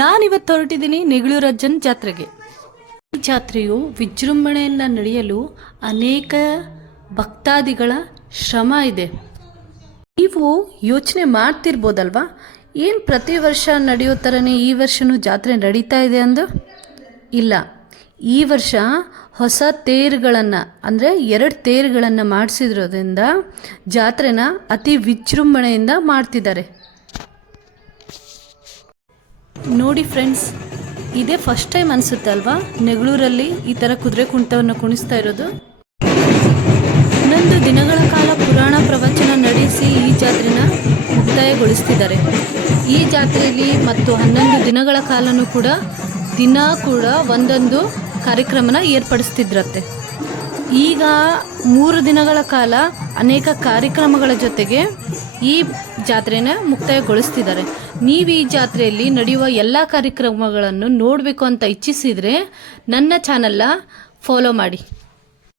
ನಾನಿವತ್ತು ಹೊರಟಿದ್ದೀನಿ ನೆಗಳೂರಜ್ಜನ ಜಾತ್ರೆಗೆ. ಈ ಜಾತ್ರೆಯು ವಿಜೃಂಭಣೆಯಿಂದ ನಡೆಯಲು ಅನೇಕ ಭಕ್ತಾದಿಗಳ ಶ್ರಮ ಇದೆ. ನೀವು ಯೋಚನೆ ಮಾಡ್ತಿರ್ಬೋದಲ್ವಾ, ಏನು ಪ್ರತಿ ವರ್ಷ ನಡೆಯೋ ಥರನೇ ಈ ವರ್ಷವೂ ಜಾತ್ರೆ ನಡೀತಾ ಇದೆ ಅಂದು? ಇಲ್ಲ, ಈ ವರ್ಷ ಹೊಸ ತೇರುಗಳನ್ನು ಅಂದರೆ 2 ತೇರುಗಳನ್ನು ಮಾಡಿಸಿದ್ರೋದ್ರಿಂದ ಜಾತ್ರೆನ ಅತಿ ವಿಜೃಂಭಣೆಯಿಂದ ಮಾಡ್ತಿದ್ದಾರೆ. ನೋಡಿ ಫ್ರೆಂಡ್ಸ್, ಇದೇ ಫಸ್ಟ್ ಟೈಮ್ ಅನಿಸುತ್ತೆ ಅಲ್ವಾ ನೆಗಳೂರಲ್ಲಿ ಈ ಥರ ಕುದುರೆ ಕುಣಿತವನ್ನು ಕುಣಿಸ್ತಾ ಇರೋದು. 11 ದಿನಗಳ ಕಾಲ ಪುರಾಣ ಪ್ರವಚನ ನಡೆಸಿ ಈ ಜಾತ್ರೆನ ಮುಕ್ತಾಯಗೊಳಿಸ್ತಿದ್ದಾರೆ. ಈ ಜಾತ್ರೆಯಲ್ಲಿ ಮತ್ತು 11 ದಿನಗಳ ಕಾಲನೂ ಕೂಡ ಒಂದೊಂದು ಕಾರ್ಯಕ್ರಮನ ಏರ್ಪಡಿಸ್ತಿದ್ರತ್ತೆ. ಈಗ 3 ದಿನಗಳ ಕಾಲ ಅನೇಕ ಕಾರ್ಯಕ್ರಮಗಳ ಜೊತೆಗೆ ಈ ಜಾತ್ರೆನ ಮುಕ್ತಾಯಗೊಳಿಸ್ತಿದ್ದಾರೆ. ನೀವು ಈ ಜಾತ್ರೆಯಲ್ಲಿ ನಡೆಯುವ ಎಲ್ಲ ಕಾರ್ಯಕ್ರಮಗಳನ್ನು ನೋಡಬೇಕು ಅಂತ ಇಚ್ಛಿಸಿದರೆ ನನ್ನ ಚಾನಲ್ನ ಫಾಲೋ ಮಾಡಿ.